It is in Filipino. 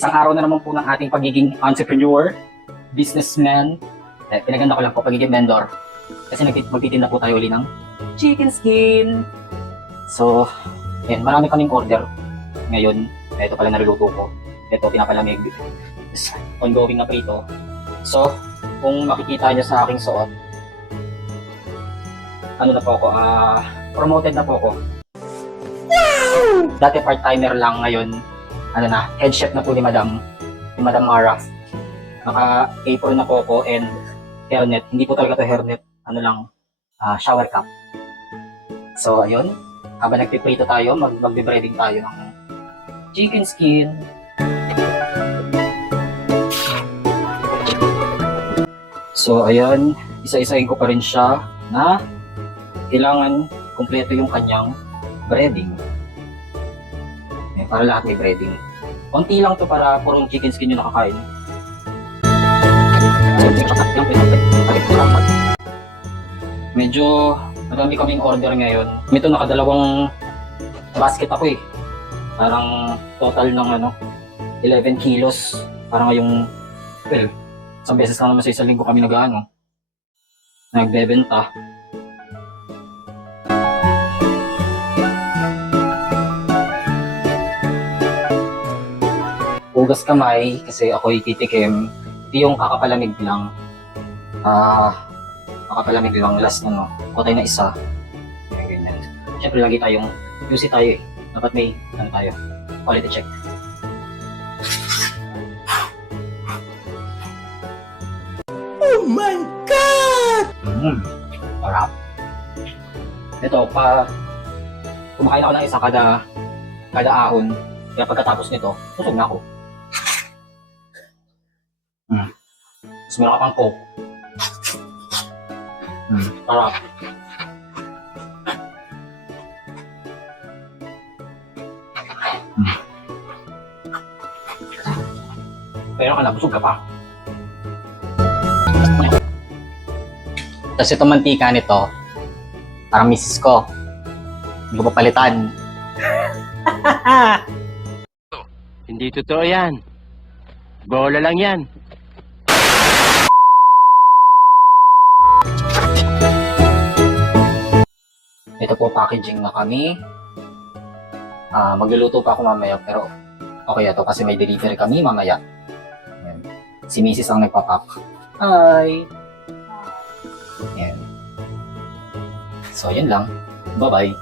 Isang araw na naman po ng ating pagiging entrepreneur, businessman, pinaganda ko lang po pagiging vendor. Kasi magtitinda po tayo uli ng chicken skin. So, yan, marami kaming order ngayon. Ito pala naluluto ko. Ito, pinapalamig. Ongoing na prito. So, kung makikita niyo sa aking suot, ano na po ako, promoted na po ako. Dati part-timer lang, ngayon, head chef na po ni Madam Mara. Naka-apron na po ako and hairnet. Hindi po talaga to hairnet, shower cap. So, ayun, habang nagpiprito tayo, magbe-breading tayo ng chicken skin. So, ayan, isa-isahin ko pa rin siya na kailangan kumpleto yung kanyang breading. Para lahat may breading. Konti lang to para purong chicken skin yung nakakain. Medyo marami kaming order ngayon. Ito nakadalawang basket ako eh. Parang total ng 11 kilos. Parang ngayong, isang beses lang naman sa isang linggo kami nagbebenta. Hugas kamay kasi ako'y titikim. Ito yung kakapalamig lang. Kakapalamig lang. Last kutay na isa. Ganyan. Siyempre lagi tayong UC tayo eh. Dapat may tayo. Quality check. Oh my God! Sarap. Ito, kumakain ako ng isa kada ahon. Kaya pagkatapos nito, susog na ako. Tapos meron ka pang coke. Sarap. Pero ka na, busog ka pa. Tapos itong mantika nito, parang misis ko. Hindi ko papalitan. Hindi totoo yan. Bola lang yan. Ito po, packaging na kami. Magluluto pa ako mamaya, pero okay ito kasi may delivery kami mamaya. Ayan. Si Mrs. ang nagpapack. Hi! Ayan. So, yun lang. Bye-bye.